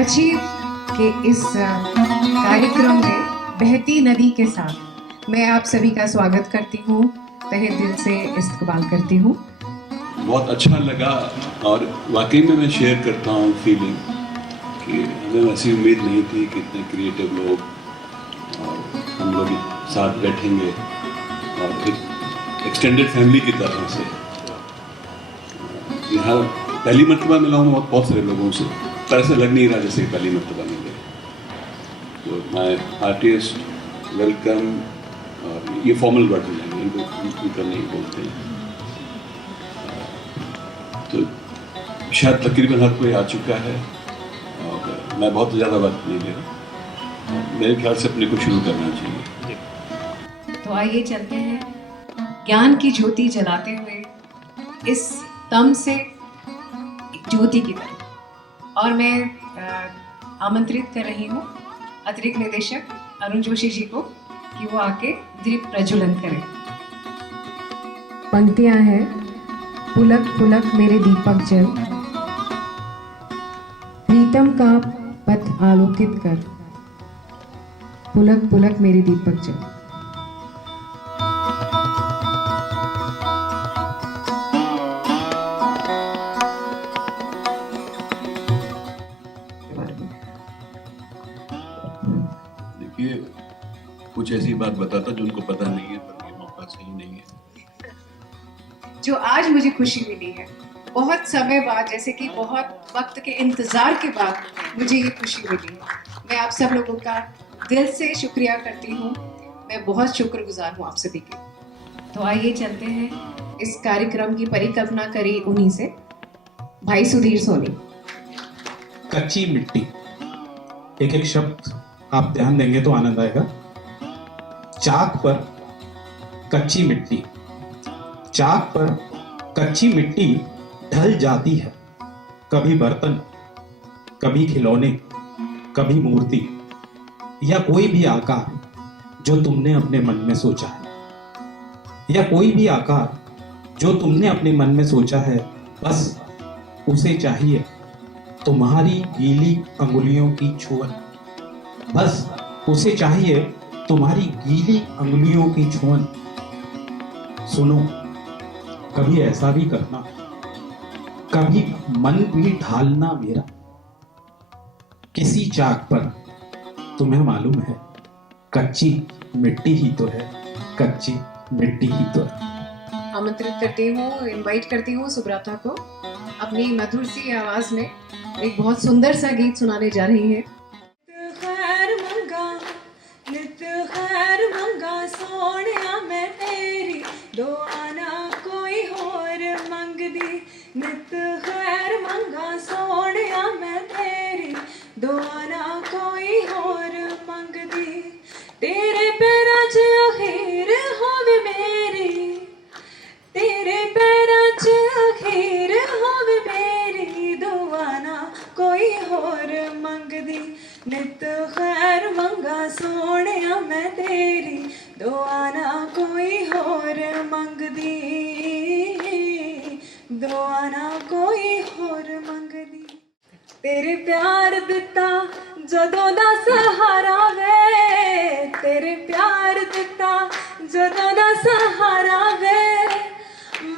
Achieve के इस कार्यक्रम में बहती नदी के साथ मैं आप सभी का स्वागत करती हूँ, तहे दिल से इस्तकबाल करती हूँ। बहुत अच्छा लगा और वाकई में मैं शेयर करता हूँ फीलिंग कि हमें ऐसी उम्मीद नहीं थी कि इतने क्रिएटिव लोग और हम लोग साथ बैठेंगे और एक एक्सटेंडेड फैमिली की तरह से। यहाँ पहली मर्तबा मिला हूँ बहुत सारे लोगों से, पर ऐसा लग नहीं रहा जैसे पहली मर्तबा मिले। तो माय आर्टिस्ट वेलकम, और ये फॉर्मल वर्ड हो जाएंगे, इनको नहीं बोलते हैं। तो शायद तकरीबन हर कोई आ चुका है और मैं बहुत ज़्यादा वक्त नहीं ले रहा। मेरे ख्याल से अपने को शुरू करना चाहिए। तो आइए चलते हैं ज्ञान की ज्योति जलाते हुए इस तम से ज्योति की तरफ। और मैं आमंत्रित कर रही हूँ अतिरिक्त निदेशक अरुण जोशी जी को कि वो आके दीप प्रज्वलन करें। पंक्तियां हैं, पुलक पुलक मेरे दीपक जल, प्रीतम का पथ आलोकित कर, पुलक पुलक मेरे दीपक जल। देखिए, कुछ ऐसी बात बताता जो उनको पता नहीं है, पर ये मौका सही नहीं है। जो आज मुझे खुशी मिली है, बहुत समय बाद, जैसे कि बहुत वक्त के इंतजार के बाद मुझे ये खुशी मिली है। मैं आप सब लोगों का दिल से शुक्रिया करती हूँ। मैं बहुत शुक्रगुजार हूँ आप सभी की। तो आइए चलते हैं, इस कार्यक्रम की परिकल्पना करी उन्हीं से, भाई सुधीर सोनी। कच्ची मिट्टी, एक एक शब्द आप ध्यान देंगे तो आनंद आएगा। चाक पर कच्ची मिट्टी, चाक पर कच्ची मिट्टी ढल जाती है। कभी बर्तन, कभी खिलौने, कभी मूर्ति या कोई भी आकार जो तुमने अपने मन में सोचा है, या कोई भी आकार जो तुमने अपने मन में सोचा है, बस उसे चाहिए तुम्हारी गीली अंगुलियों की छुअन। बस उसे चाहिए तुम्हारी गीली अंगुलियों की छुअन। सुनो, कभी ऐसा भी करना, कभी मन भी ढालना मेरा किसी चाक पर। तुम्हें मालूम है, कच्ची मिट्टी ही तो है, कच्ची मिट्टी ही तो है। आमंत्रित करती हूँ, इनवाइट करती हूँ सुब्रता को, अपनी मधुर सी आवाज में एक बहुत सुंदर सा गीत सुनाने जा रही है। नित खैर मंगा सोनिया मैं तेरी, दुआ ना कोई होर मंगदी। नित खैर मंगा सोनिया मैं तेरी, दुआ ना कोई होर मंगदी। तेरे पैरां च अखीर होवे मेरी, तेरे पैरां च अखीर होवे मेरी, दुआ ना कोई होर मंगदी। नित खैर मंगा सोनिया मैं तेरी, दुआ ना कोई होर मंगदी, दुआ ना कोई होर मंगदी। तेरे प्यार दिता जदों दा सहारा वे, तेरे प्यार दिता जदों दा सहारा वे,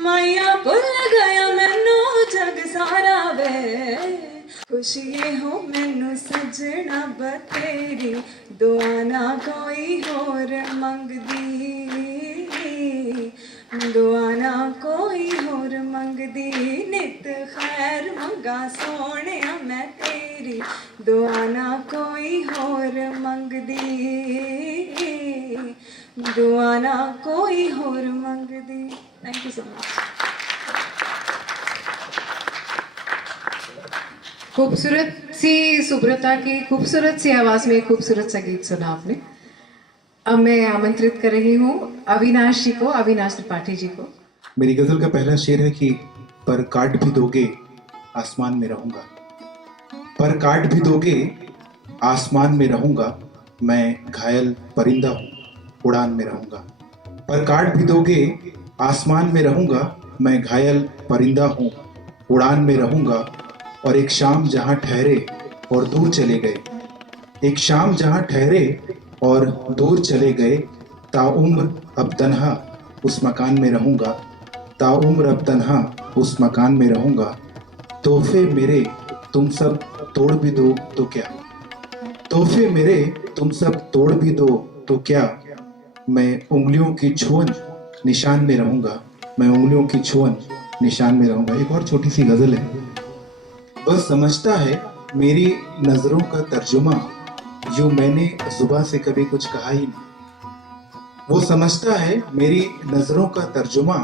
माया भुल गया मैनू जग सारा वे। खुशी हो मैनू सजना बथेरी, दुआ ना कोई होर मंगदी, दुआ ना कोई होर मंगदी। नित खैर मंगा सोनिया मैं तेरी, दुआ ना कोई होर मंगदी, दुआ ना कोई होर मंगदी। Thank you so much. खूबसूरत सी सुब्रता की खूबसूरत सी आवाज में खूबसूरत सा गीत सुना आपने। अब मैं आमंत्रित कर रही हूँ अविनाश जी को, अविनाश त्रिपाठी जी को। मेरी गजल का पहला शेर है कि पर काट भी दोगे आसमान में रहूंगा, पर काट भी दोगे आसमान में रहूंगा, मैं घायल परिंदा हूँ उड़ान में रहूंगा। पर काट भी दोगे आसमान में रहूंगा, मैं घायल परिंदा हूँ उड़ान में रहूंगा। और एक शाम जहाँ ठहरे और दूर चले गए। एक शाम जहाँ ठहरे और दूर चले गए, ताउम्र अब तन्हा उस मकान में रहूँगा, ताउम्र अब तन्हा उस मकान में रहूँगा। तोहफे मेरे तुम सब तोड़ भी दो तो क्या, तोहफे मेरे तुम सब तोड़ भी दो तो क्या, मैं उंगलियों की छुअन निशान में रहूँगा, मैं उंगलियों की छुअन निशान में रहूँगा। एक और छोटी सी गज़ल है। वह समझता है मेरी नज़रों का तर्जुमा, यूं मैंने जुबां से कभी कुछ कहा ही नहीं। वो समझता है मेरी नज़रों का तर्जुमा,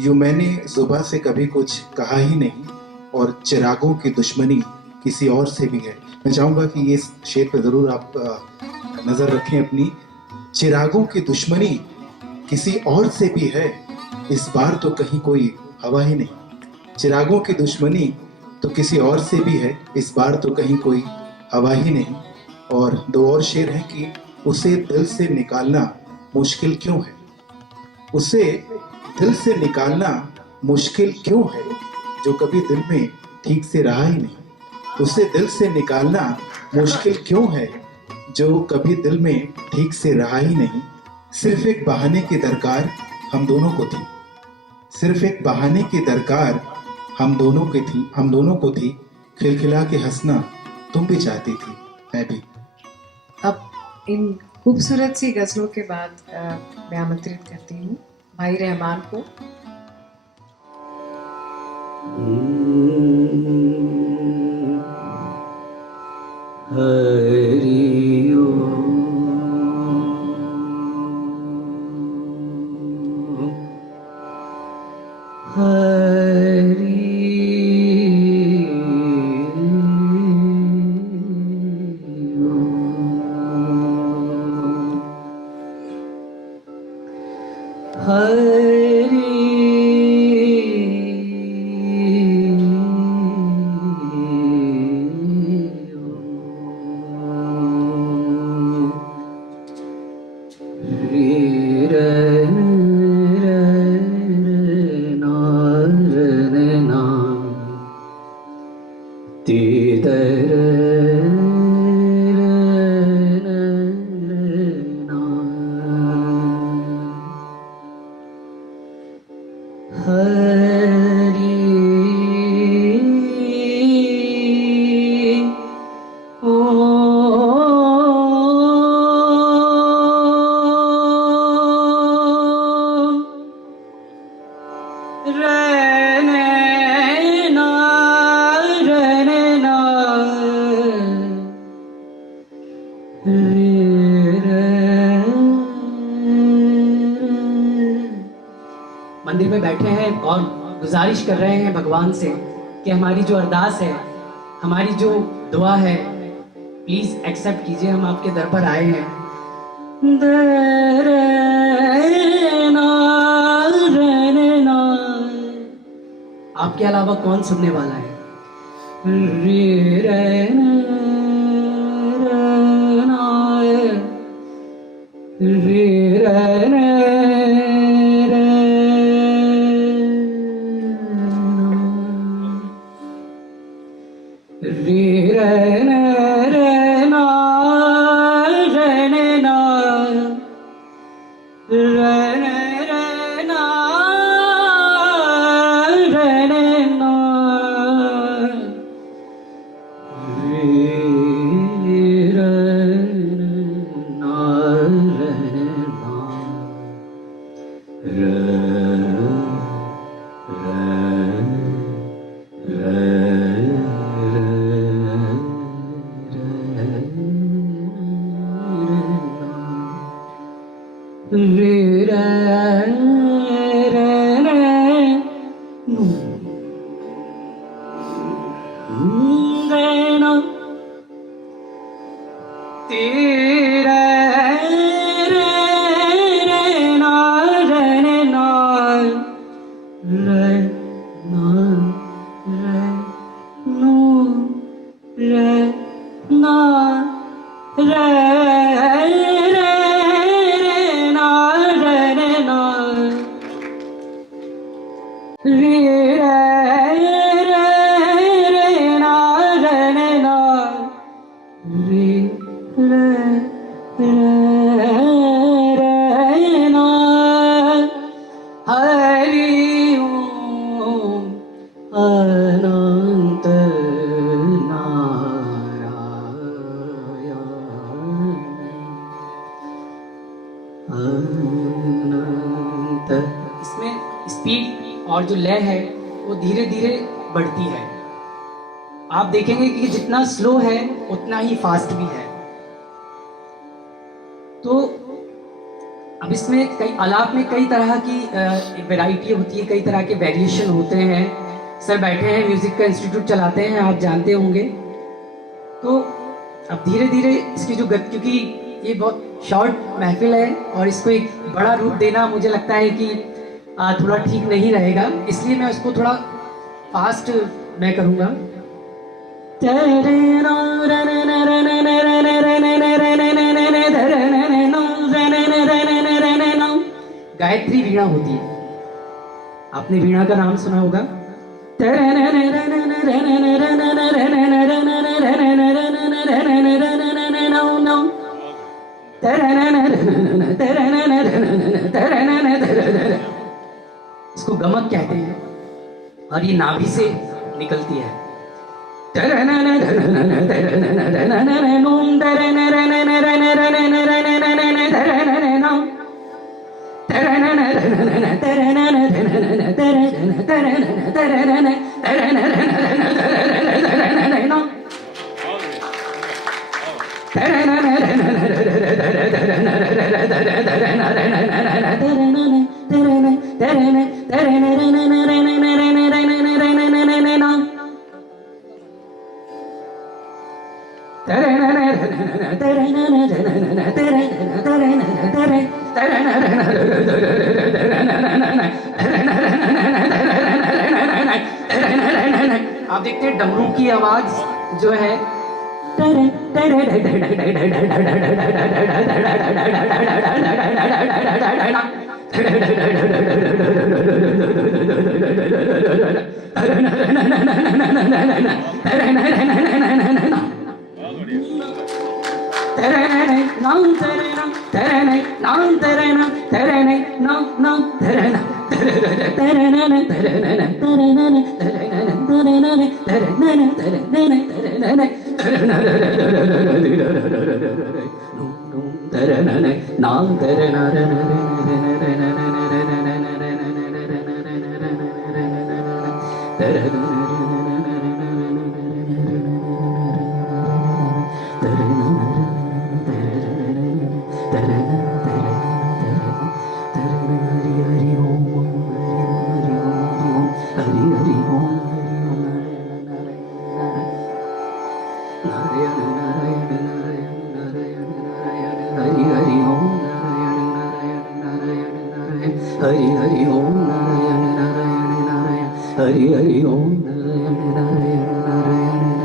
यूं मैंने जुबां से कभी कुछ कहा ही नहीं। और चिरागों की दुश्मनी किसी और से भी है। मैं चाहूँगा कि ये शेर पे ज़रूर आप नज़र रखें अपनी। चिरागों की दुश्मनी किसी और से भी है, इस बार तो कहीं कोई हवा ही नहीं। चिरागों की दुश्मनी तो किसी और से भी है, इस बार तो कहीं कोई हवा ही नहीं। और दो और शेर हैं कि उसे दिल से निकालना मुश्किल क्यों है, उसे दिल से निकालना मुश्किल क्यों है, जो कभी दिल में ठीक से रहा ही नहीं। उसे दिल से निकालना मुश्किल क्यों है, जो कभी दिल में ठीक से रहा ही नहीं। सिर्फ एक बहाने की दरकार हम दोनों को थी, सिर्फ एक बहाने की दरकार हम दोनों को थी। खिलखिला के हंसना तुम भी चाहती थी, मैं भी। अब इन खूबसूरत सी गज़लों के बाद मैं आमंत्रित करती हूँ भाई रहमान को। मंदिर में बैठे हैं और गुजारिश कर रहे हैं भगवान से कि हमारी जो अरदास है, हमारी जो दुआ है, प्लीज एक्सेप्ट कीजिए। हम आपके दर पर आए हैं। आपके अलावा कौन सुनने वाला है? हरि ओम अनंत अनंत। इसमें स्पीड और जो लय है वो धीरे धीरे बढ़ती है। आप देखेंगे कि जितना स्लो है उतना ही फास्ट भी है। तो अब इसमें कई आलाप में कई तरह की एक वैरायटी होती है, कई तरह के वेरिएशन होते हैं। सर बैठे हैं, म्यूजिक का इंस्टीट्यूट चलाते हैं, आप जानते होंगे। तो अब धीरे धीरे इसकी जो गति, क्योंकि ये बहुत शॉर्ट महफिल है और इसको एक बड़ा रूप देना मुझे लगता है कि थोड़ा ठीक नहीं रहेगा, इसलिए मैं उसको थोड़ा फास्ट मैं करूँगा। गायत्री वीणा होती है, आपने वीणा का नाम सुना होगा। इसको गमक कहते हैं और ये नाभि से निकलती है। आप देखते हैं डमरू की आवाज जो है हरि हरि ओम नारायण नारायण नारायण हरि हरि ओम नारायण नारायण नारायण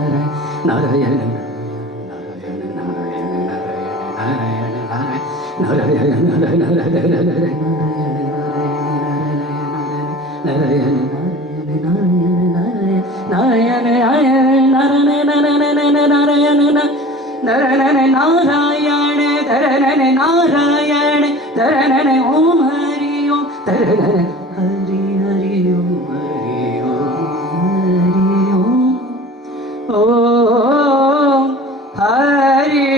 नारायण नारायण नारायण नारायण नारायण ओम हरि ओम हरि हरि ओम हरि ओम ओम हरि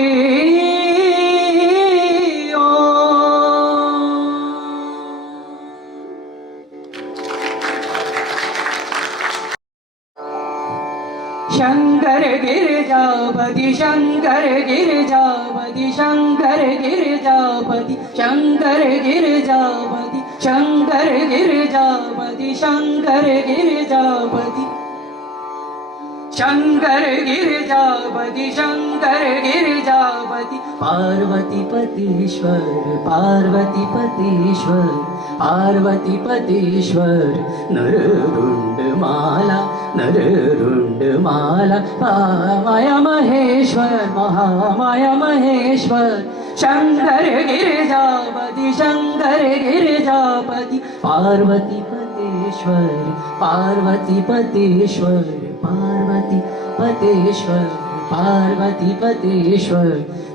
शंकर गिरिजापति शंकर गिरिजापति शंकर गिरिजापति शंकर गिरिजापति शंकर गिरिजापति शंकर गिरिजापति शंकर गिरिजापति शंकर गिरिजापति पार्वती पतीश्वर पार्वती पतीश्वर पार्वती पतीश्वर नररुंड माला महामाया महेश्वर शंकर गिरिजापति पार्वती पतेश्वर पार्वती पतेश्वर पार्वती पतेश्वर पार्वती पतेश्वर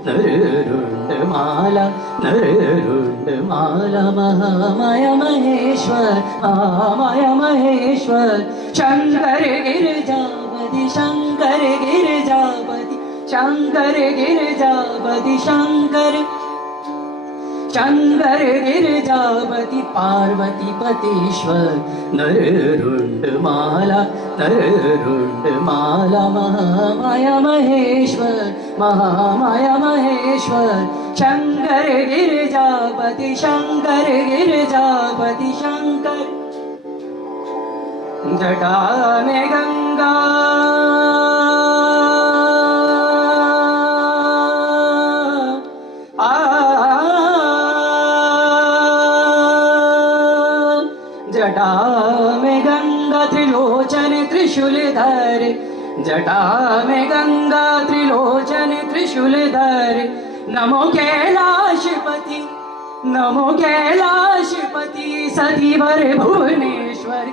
नररुंडमाला नररुंडमाला महामाया महेश्वर महामाया महेश्वर शंकर गिरिजापति शंकर गिरिजापति शंकर गिरिजापति शंकर शंकर गिरिजापति पार्वती पतेश्वर नररुंडमाला महामाया महेश्वर महामाया महेश्वर शंकर गिरिजापति शंकर गिरिजापति शंकर जटा में गंगा जटा में गंगा त्रिलोचन त्रिशूलधर जटा में गंगा त्रिलोचन त्रिशूलधर नमो कैलाशपति सतीवर भुवनेश्वर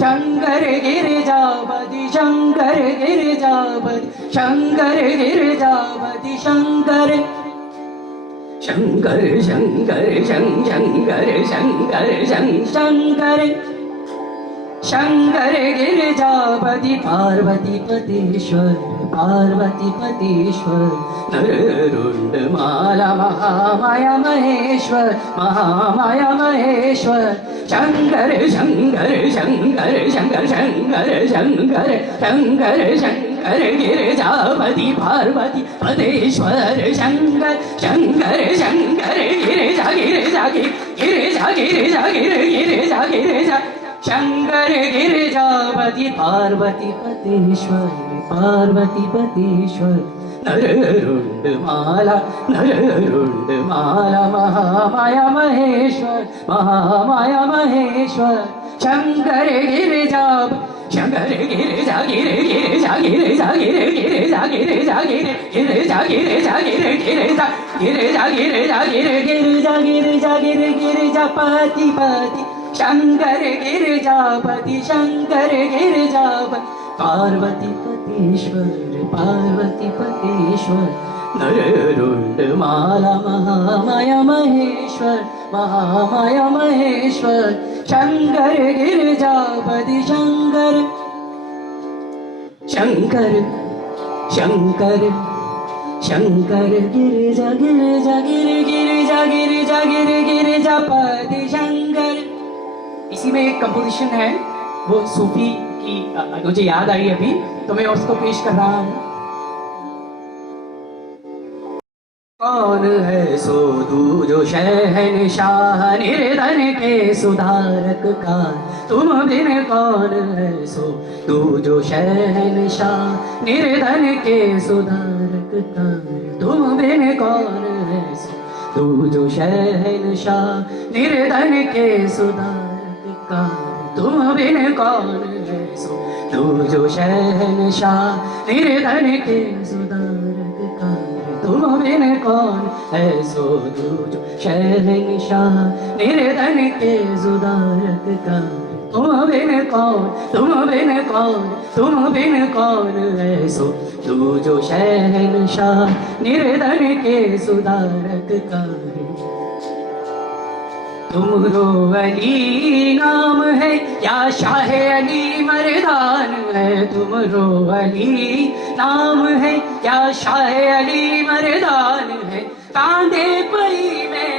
शंकर गिरिजापति शंकर गिरिजापति शंकर गिरिजापति शंकर शंकर शंकर शंकर शंकर शंकर शंकर गिरिजापति पार्वती पतेश्वर नररुंडमाला महामाया महेश्वर शंकर शंकर शंकर शंकर शंकर शंकर शंकर शंकर गिरिजापति पार्वती पतेश्वर शंकर शंकर शंकर गिरिजा गिरिजा गिरिजा गिरिजा गिरिजा गिरिजा शंकर गिरिजापति पार्वती पतेश्वर नररुंडमाला महामाया महेश्वर शंकर गिरिजा गिरिजा गिरिजा गिरिजा गिरिजा गिरिजा गिरिजा गिरिजा गिरिजा गिरिजा गिरिजा गिरिजा गिरिजा गिरिजा पति पति शंकर गिरिजापति पार्वती पतेश्वर नररुंडमाला महामाया महेश्वर शंकर गिरिजापति शंकर शंकर शंकर शंकर गिरिजा गिरिजा गिरिजा गिरिजा गिरिजापति शंकर। इसी में एक कंपोजिशन है, वो सूफी की मुझे याद आई अभी, तो मैं उसको पेश कर रहा हूँ। कौन है सो तू जो शहनशाह निर्धन के सुधारक का, तुम बिन कौन है सो तू जो शहनशाह निर्धन के सुधारक का, तुम बिन कौन है सो तू जो शहनशाह निर्धन के सुधारक का, तुम बिन कौन है सो तू जो शहनशाह निर्धन के सुधारक का, तुम बिन कौन है सो तू जो शहनशाह निर्धन के सुधारक का, तुम बिन कौन है सो तू जो शहनशाह निर्धन के सुधारक का। तुमरो अली नाम है या शाह अली मर्दान है, तुमरो अली नाम है या शाह अली मर्दान है, कांधे पई में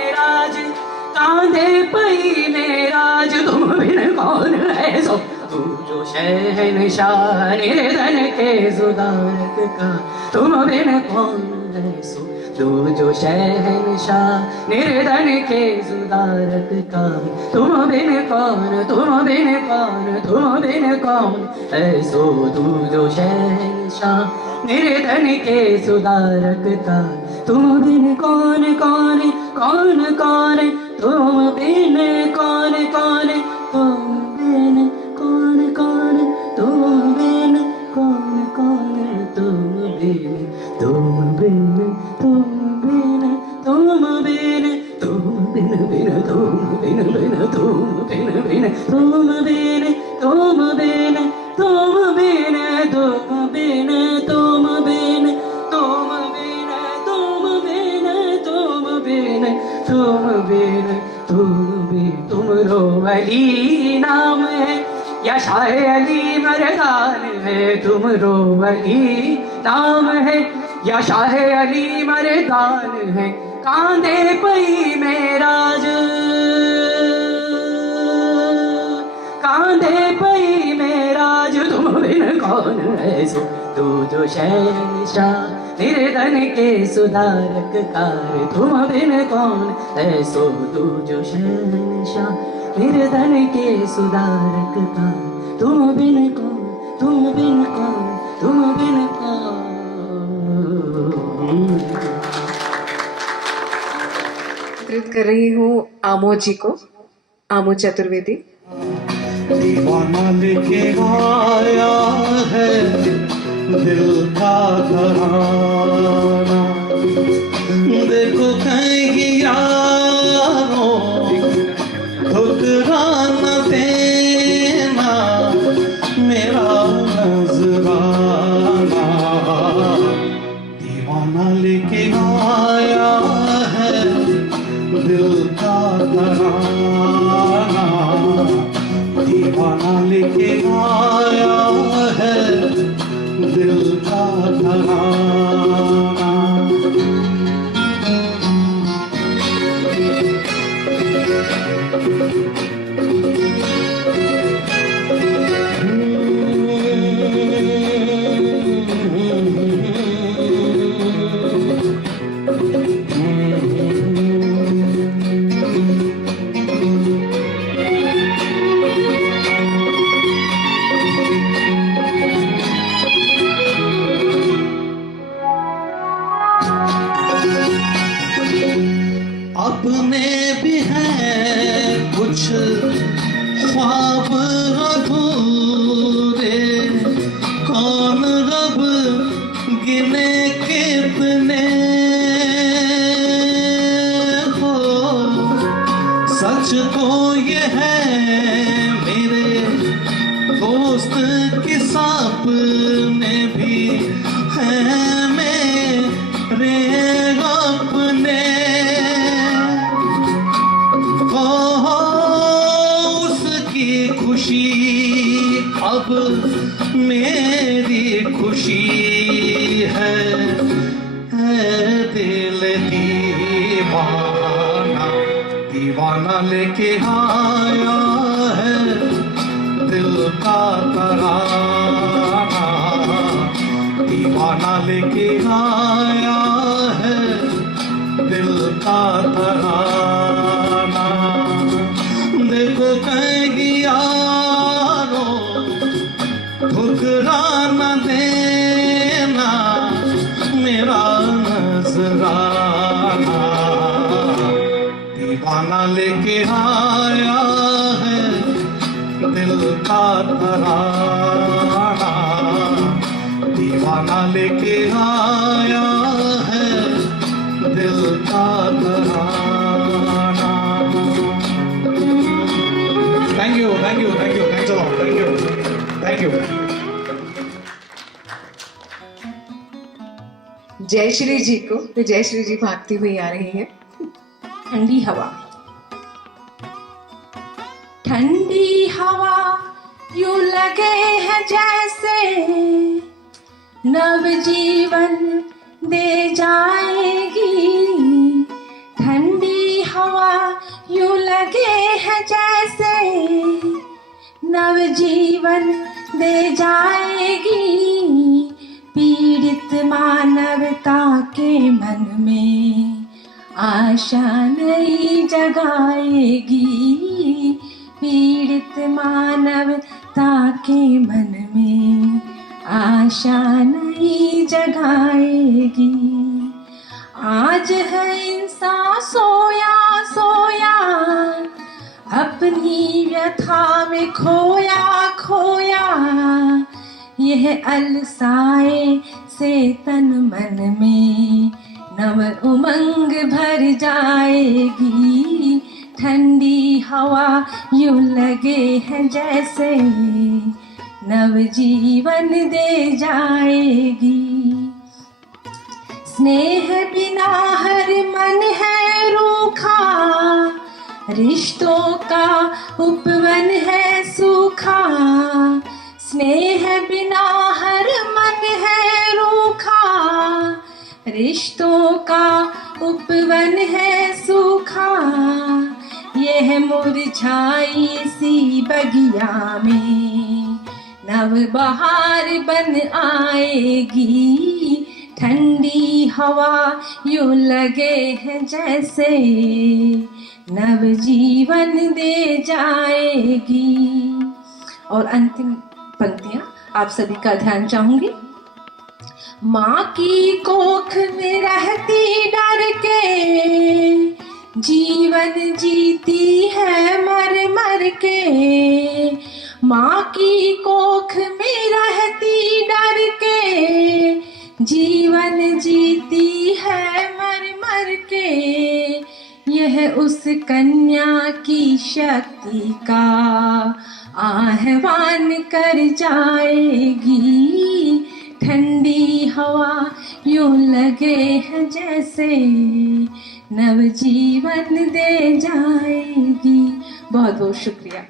राज तुम बिन कौन है सो तू जो शहनशाह निर्धन के सुधारक का, तुम बिन कौन है सो तू जो शहनशाह निर्धन के सुधारक का, तुम बिन कौन है सो तू जो शहनशाह निर्धन के सुधारक का, तुम बिन कौन तुम बिन कौन तुम बिन कौन तुम बिन कौन तुम बिन तुम बिन तुमरो अली नाम है, या शाह अली मर्दान है तुमरो अली नाम है, या शाह अली मर्दान है। कांधे पई मेराज, कांधे पई मेराज, तुम बिन कौन है सो तू जो शहंशाह निर्धन के सुधारक कार, तुम बिन कौन है सो तू जो शहंशाह निर्धन के सुधारक कार, तुम बिन कौन, तुम बिन कौन, तुम बिन कौन। कर रही हूँ आमो जी को, आमो चतुर्वेदी। दीवाना लेके आया है दिल का तराना, देखो कहीं यारो ठुकराना देना मेरा नजराना। दीवाना लेके आया है दिल का तराना, दीवाना लेके आया है दिल का तराना। अपने भी हैं कुछ ख्वाब अधूरे, कौन रब गिने कितने हो। सच तो ये है मेरे दोस्त के सपने भी हैं मेरे अपने। खुशी अब मेरी खुशी है दिल दीवाना, दीवाना लेके आया है दिल का तराना, दीवाना लेके आया है दिल का तराना। देखो कहीं यारो ठुकराना देना मेरा नजराना। दीवाना लेके आया है दिल का तराना, दीवाना लेके आया है दिल का तराना। Thank you, thank you, thank you, thanks a lot, thank you, thank you. Jayashree जी को, तो जयश्री जी भागती हुई आ रही है। ठंडी हवा, ठंडी हवा यूं लगे है जैसे नवजीवन दे जाएगी। ठंडी हवा यूं लगे है जैसे नवजीवन दे जाएगी। पीड़ित मानवता के मन में आशा नई जगाएगी। पीड़ित मानवता के मन में आशा नई जगाएगी। आज है इंसान सोया सोया, अपनी व्यथा में खोया खोया। यह अलसाए से तन मन में नव उमंग भर जाएगी। ठंडी हवा यूं लगे है जैसे नवजीवन दे जाएगी। स्नेह बिना हर मन है रूखा, रिश्तों का उपवन है सूखा, स्नेह बिना हर मन है रूखा। रिश्तों का उपवन है सूखा, यह मुरझाई सी बगिया में नव बहार बन आएगी। ठंडी हवा यूं लगे है जैसे नव जीवन दे जाएगी। और अंतिम पंक्तियां आप सभी का ध्यान चाहूंगी। माँ की कोख में रहती डर के, जीवन जीती है मर मर के। माँ की कोख में रहती डर के, जीवन जीती है मर मर के। यह उस कन्या की शक्ति का आह्वान कर जाएगी। ठंडी हवा यूं लगे है जैसे नवजीवन दे जाएगी। बहुत बहुत शुक्रिया।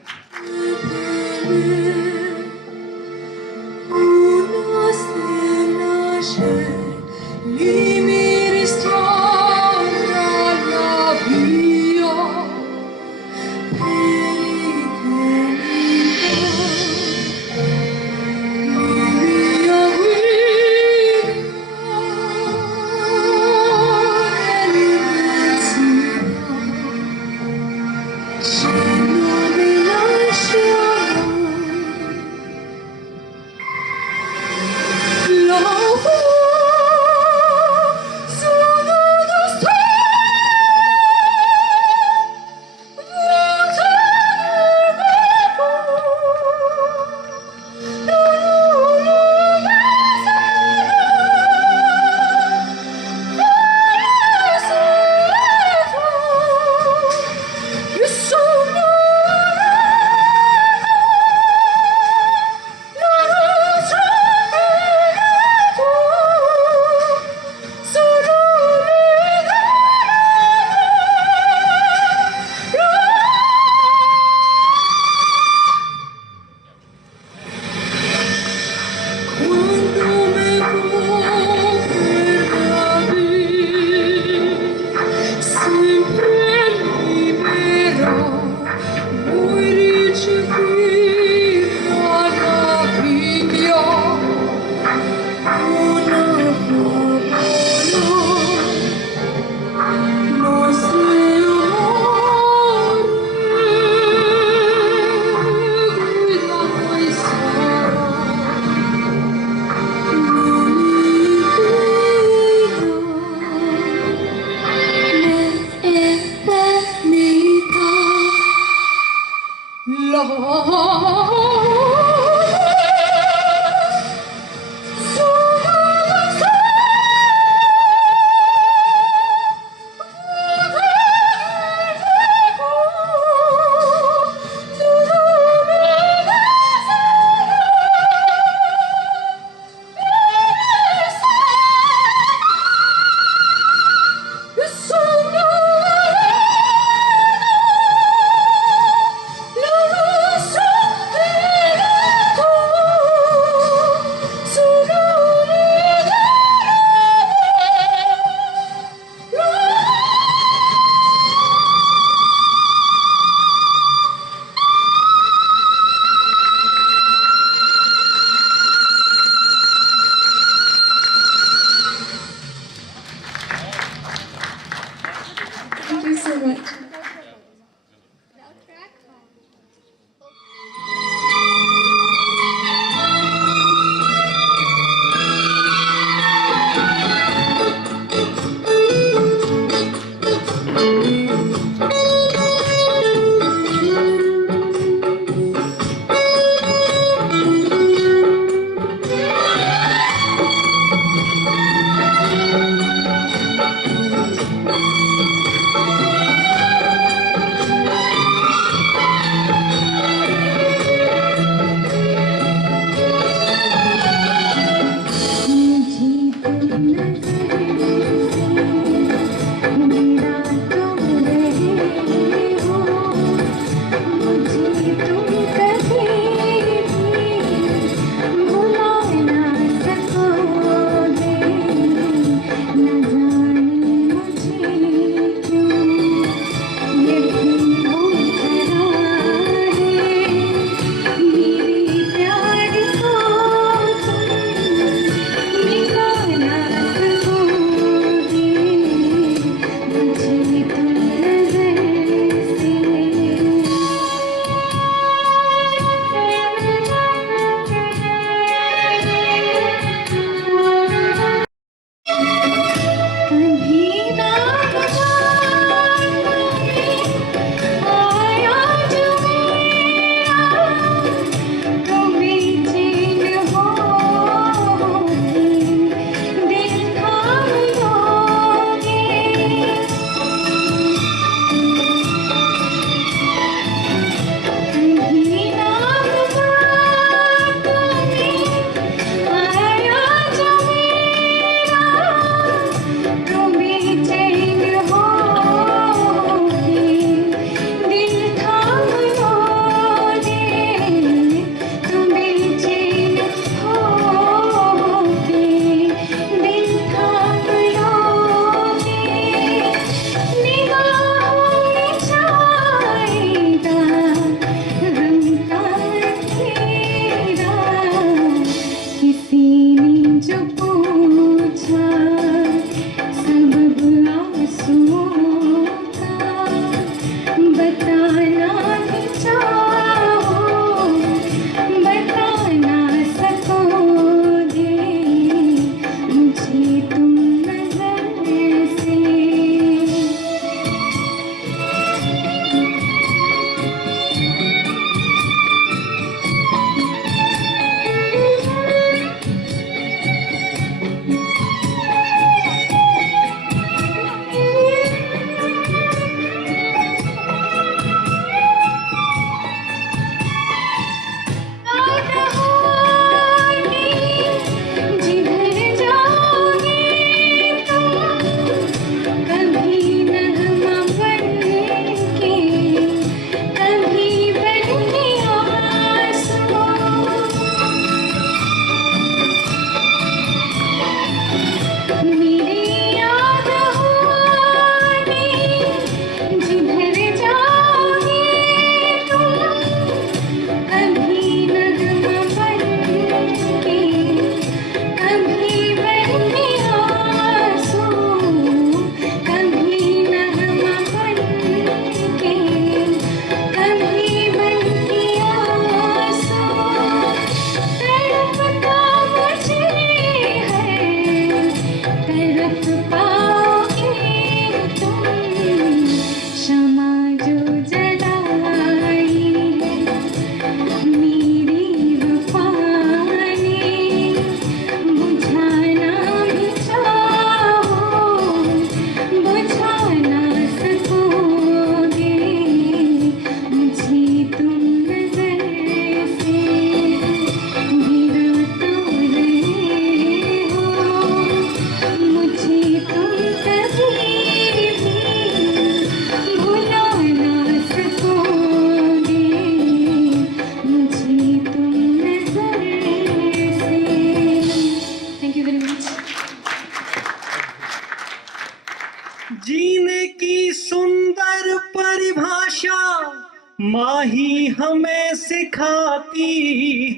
ही हमें सिखाती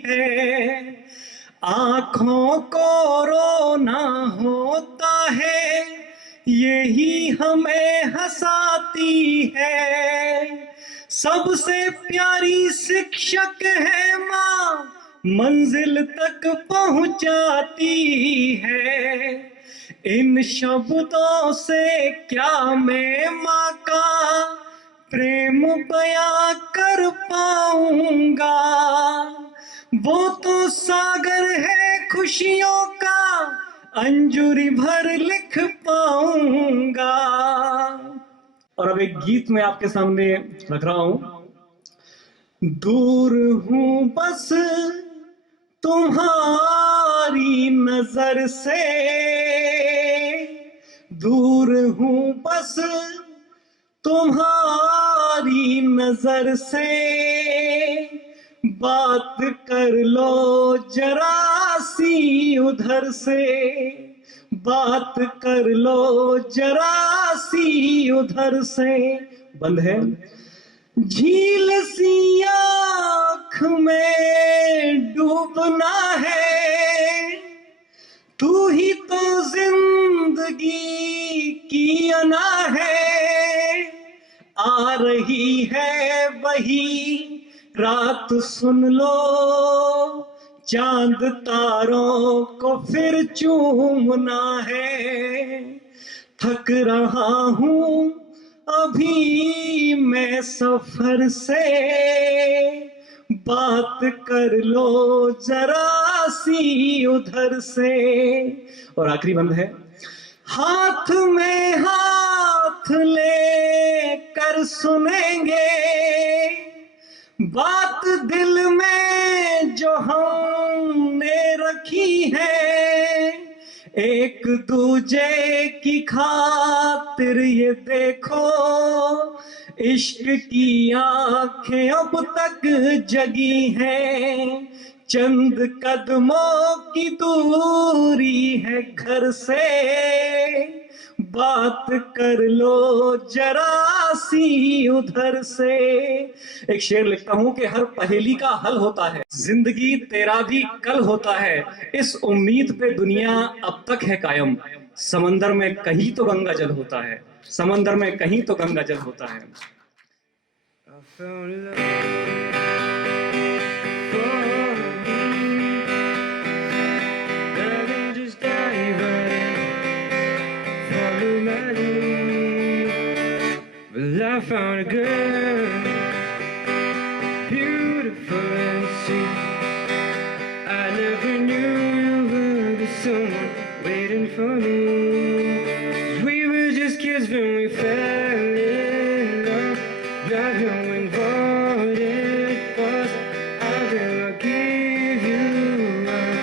है, आंखों को रोना होता है, यही हमें हंसाती है। सबसे प्यारी शिक्षक है माँ, मंजिल तक पहुंचाती है। इन शब्दों से क्या मैं माँ का प्रेम बयां कर पाऊंगा। वो तो सागर है खुशियों का, अंजुरी भर लिख पाऊंगा। और अब एक गीत मैं आपके सामने रख रहा हूं। दूर हूं बस तुम्हारी नजर से, दूर हूं बस तुम्हारी नजर से, बात कर लो जरा सी उधर से, बात कर लो जरा सी उधर से। बंद है। झील सी आँख में डूबना है, तू ही तो जिंदगी की अना है। आ रही है वही रात सुन लो, चांद तारों को फिर चूमना है। थक रहा हूं अभी मैं सफर से, बात कर लो जरा सी उधर से। और आखिरी बंद है। हाथ में हाथ ले कर सुनेंगे, बात दिल में जो हमने रखी है। एक दूजे की खातिर ये देखो, इश्क की आंखें अब तक जगी हैं। चंद कदमों की दूरी है घर से, बात कर लो जरा सी उधर से। एक शेर लिखता हूं कि हर पहेली का हल होता है, जिंदगी तेरा भी कल होता है। इस उम्मीद पे दुनिया अब तक है कायम, समंदर में कहीं तो गंगा जल होता है, समंदर में कहीं तो गंगा जल होता है। I found a girl, beautiful and sweet. I never knew you would be someone waiting for me. We were just kids when we fell in love, not knowing what it was. I will give you up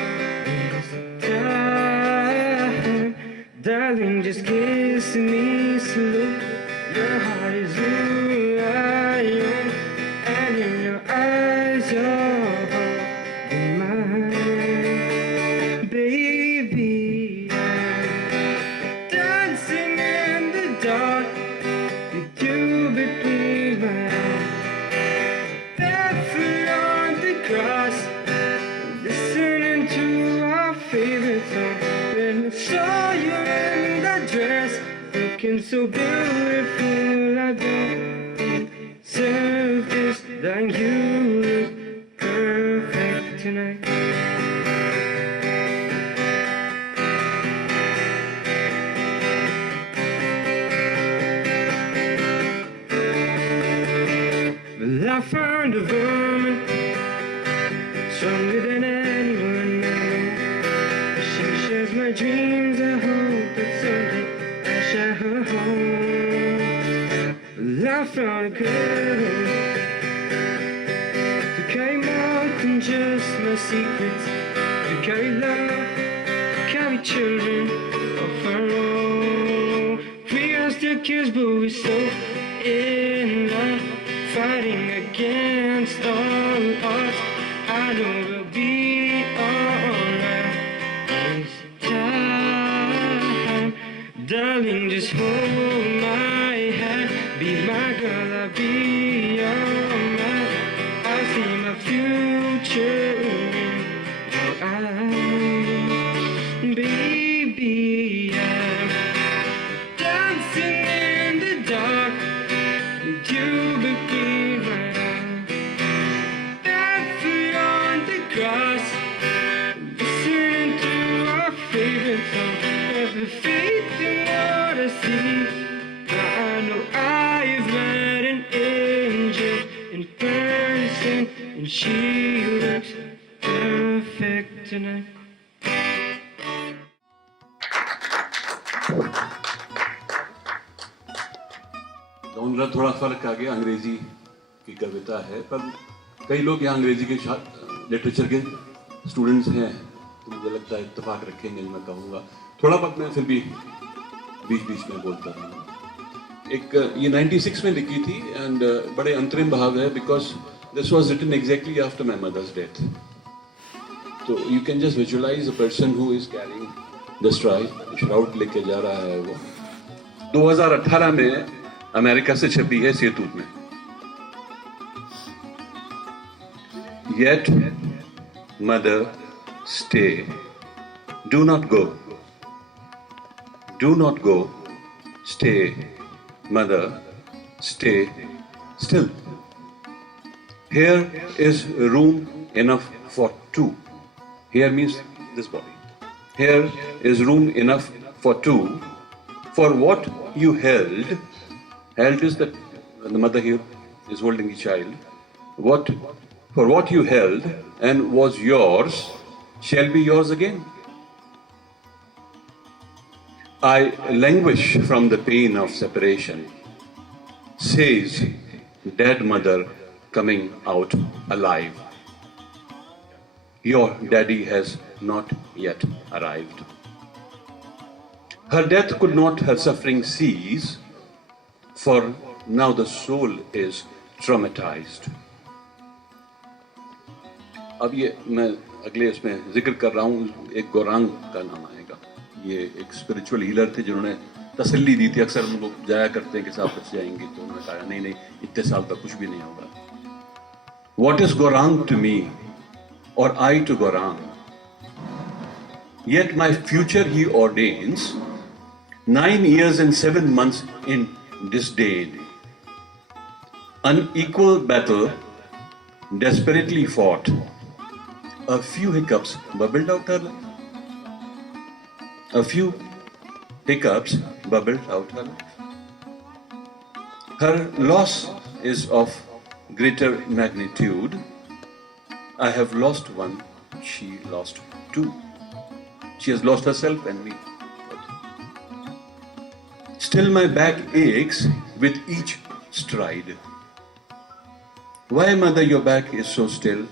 this time, darling. Just kiss me slow. Your heart is who I am, and in your eyes you're holding mine. Baby, I'm dancing in the dark with you between my eyes. Barefoot on the grass, listening to our favorite song. When I saw you in that dress, looking so beautiful, I don't deserve this. Then you look perfect tonight. Well, I found a woman stronger than anyone I know. She shares my dreams. I hope that someday share her home. Well, I found a girl to carry more than just my secrets, to carry love, to carry children of her own. We are still kids, but we're so in love, fighting against all odds. I know we'll be alright this time. Darling, just hold my hand, be my girl, I'll be your man. something, and she looks perfect tonight. Genre थोड़ा फर्क आ गया, अंग्रेजी की कविता है, पर कई लोग यहाँ अंग्रेजी के लिटरेचर के स्टूडेंट्स हैं, तो मुझे लगता है इत्तेफाक रखेंगे। मैं कहूँगा थोड़ा बहुत, मैं फिर भी बीच बीच में बोलता रहूँगा। एक ये 96 में लिखी थी एंड बड़े अंतरिम भाव है, because this was written exactly after my mother's death. तो you can just visualize a person who is carrying the shroud लेके जा रहा है। वो 2018 में अमेरिका से छपी है, सेतूत में। Yet, mother, stay. Do not go. Do not go. Stay, mother, stay still. Here is room enough for two. Here means this body. Here is room enough for two. For what you held is that the mother here is holding the child. For what you held and was yours shall be yours again. I languish from the pain of separation, says dead mother coming out alive. Your daddy has not yet arrived. Her death could not her suffering cease, for now the soul is traumatized. अब ये मैं अगले इसमें जिक्र कर रहा हूँ, एक गौरांग का नाम आएगा। ये एक स्पिरिचुअल हीलर थे जिन्होंने तसल्ली दी थी। अक्सर हम लोग जाया करते हैं कि साहब बच जाएंगे, तो उन्होंने कहा नहीं नहीं, इतने साल तक कुछ भी नहीं होगा। What is Gaurang to me, or I to Gaurang? Yet my future he ordains, 9 years and 7 months in disdain. Unequal battle, desperately fought. A few hiccups bubbled out her life. A few hiccups bubbled out her life. Her loss is of greater magnitude. I have lost one, she lost two. She has lost herself and me. Still my back aches with each stride. Why mother your back is so still?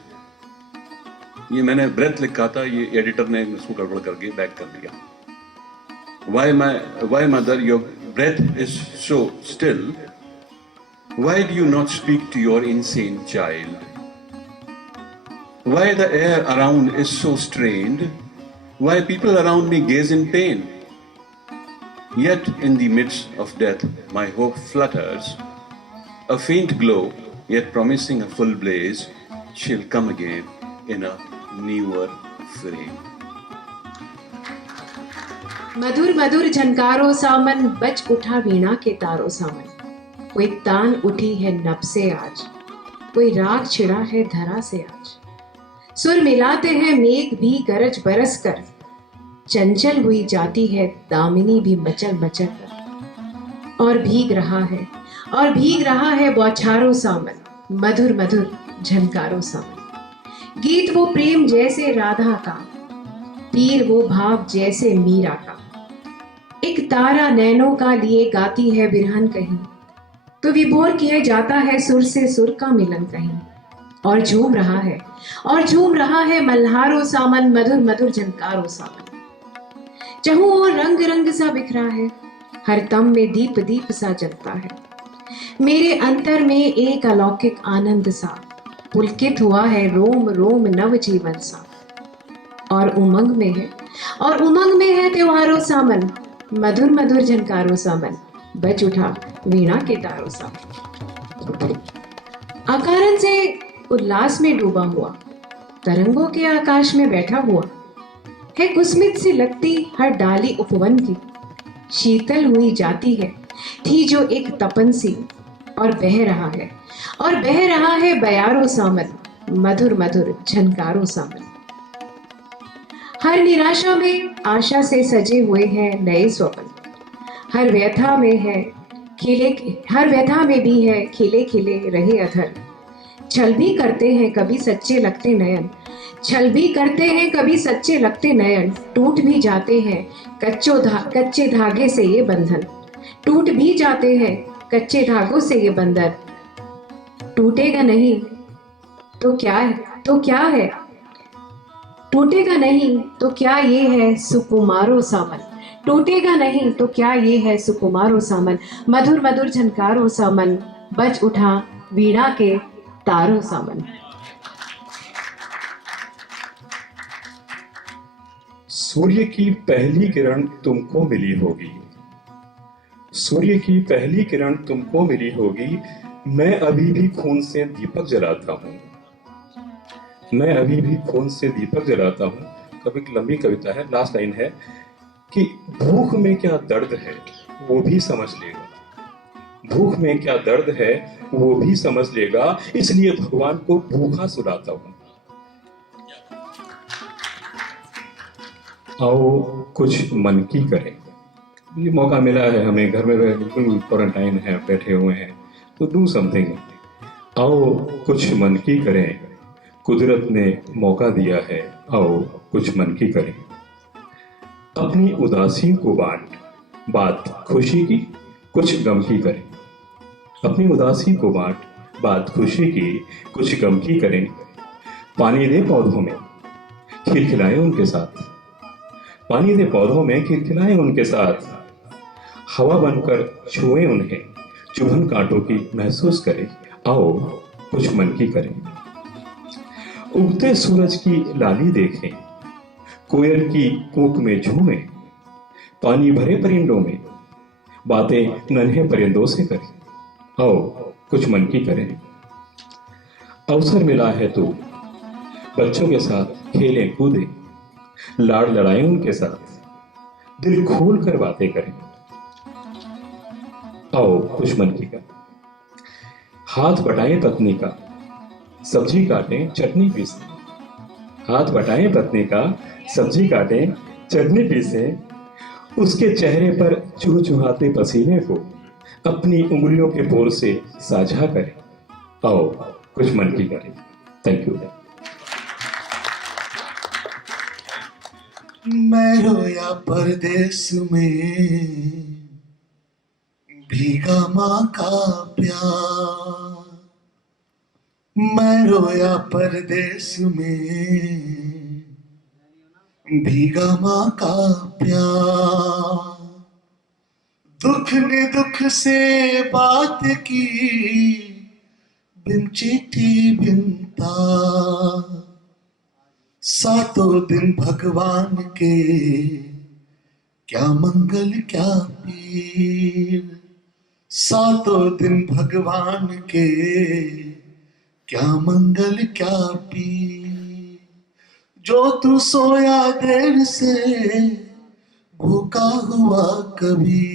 ये मैंने breath लिखा था, ये editor ने इसको गड़बड़ करके back कर दिया। Why mother your breath is so still? Why do you not speak to your insane child? Why the air around is so strained? Why people around me gaze in pain? Yet in the midst of death my hope flutters, a faint glow, yet promising a full blaze, she'll come again in a newer frame. मधुर मधुर झनकारों सा मन बच उठा वीणा के तारों सा मन। कोई तान उठी है नभ से आज, कोई राग छिड़ा है धरा से आज। सुर मिलाते हैं मेघ भी गरज बरस कर, चंचल हुई जाती है दामिनी भी मचल मचल कर। और भीग रहा है बौछारों सा मन, मधुर मधुर झनकारों सा मन। गीत वो प्रेम जैसे राधा का, तीर वो भाव जैसे मीरा का। एक तारा नैनों का लिए गाती है बिरहन कहीं, तो विभोर किए जाता है सुर से सुर का मिलन कहीं। और झूम रहा है मल्हारों सा मन, मधुर मधुर झनकारों सा मन। चहु और रंग रंग सा बिखरा है, हर तम में दीप दीप सा जलता है। मेरे अंतर में एक अलौकिक आनंद सा, पुलकित हुआ है रोम रोम नव जीवन सा। और उमंग में है त्योहारों सा मन, मधुर मधुर झनकारों सा मन, बज उठा वीणा के तारों सा। अकारण से उल्लास में डूबा हुआ, तरंगों के आकाश में बैठा हुआ है। कुस्मित सी लगती हर डाली उपवन की, शीतल हुई जाती है थी जो एक तपन सी। और बह रहा है बयारों सा मन, मधुर मधुर झनकारों सा मन। हर निराशा में आशा से सजे हुए हैं नए स्वप्न, हर व्यथा में भी है खिले खिले रहे अधर। छल भी करते हैं कभी सच्चे लगते नयन, छल भी करते हैं कभी सच्चे लगते नयन, टूट भी जाते हैं कच्चे धागे से ये बंधन, टूट भी जाते हैं कच्चे धागों से ये बंधन, टूटेगा नहीं तो क्या है, टूटेगा नहीं तो क्या ये है सुकुमारो सामन, टूटेगा नहीं तो क्या ये है सुकुमारो सामन, मधुर मधुर झनकारो सामन, बज उठा वीणा के तारो सामन। सूर्य की पहली किरण तुमको मिली होगी, सूर्य की पहली किरण तुमको मिली होगी, मैं अभी भी खून से दीपक जलाता हूँ, मैं अभी भी खून से दीपक जलाता हूँ। कभी लंबी कविता है, लास्ट लाइन है कि भूख में क्या दर्द है वो भी समझ लेगा, भूख में क्या दर्द है वो भी समझ लेगा, इसलिए भगवान को भूखा सुलाता हूँ। आओ कुछ मन की करें, ये मौका मिला है हमें, घर में बिल्कुल क्वारंटाइन है, बैठे हुए हैं, तो डू समथिंग। आओ कुछ मन की करें, कुदरत ने मौका दिया है, आओ कुछ मन की करें। अपनी उदासी को बात खुशी की कुछ गम की करें, अपनी उदासी को बात खुशी की कुछ गम की करें। पानी दे पौधों में खिलखिलाए उनके साथ, पानी दे पौधों में खिलखिलाए उनके साथ, हवा बनकर छुए उन्हें, चुभन कांटों की महसूस करें, आओ कुछ मन की करें। उगते सूरज की लाली देखें, कोयल की कूक में झूमें, पानी भरे परिंदों में बातें नन्हे परिंदों से करें, आओ कुछ मन की करें। अवसर मिला है तो बच्चों के साथ खेलें कूदें, लाड़ लड़ाएं उनके साथ, दिल खोल कर बातें करें, आओ कुछ मन की करें। हाथ बटाएं पत्नी का, सब्जी काटें चटनी पीसें, हाथ बटाएं पत्नी का, सब्जी काटें चटनी पीसें, उसके चेहरे पर चुहचुहाते पसीने को अपनी उंगलियों के बोर से साझा करें, आओ कुछ मन की करें। Thank you. मैं रोया परदेस में, भीगा माँ का प्यार, मैं रोया परदेस में, भीगा माँ का प्यार। दुख ने दुख से बात की, बिन चिट्ठी बिन तार, सातों दिन भगवान के, क्या मंगल क्या पीर, सातों दिन भगवान के, क्या मंगल क्या पीर। जो तू सोया देर से, भूखा हुआ कभी,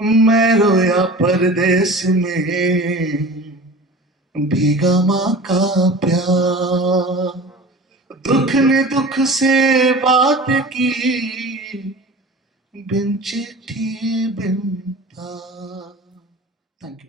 मैं रोया परदेस में, भीगा माँ का प्यार। दुख ने दुख से बात की, बिन चिट्ठी बिन तार। Thank you.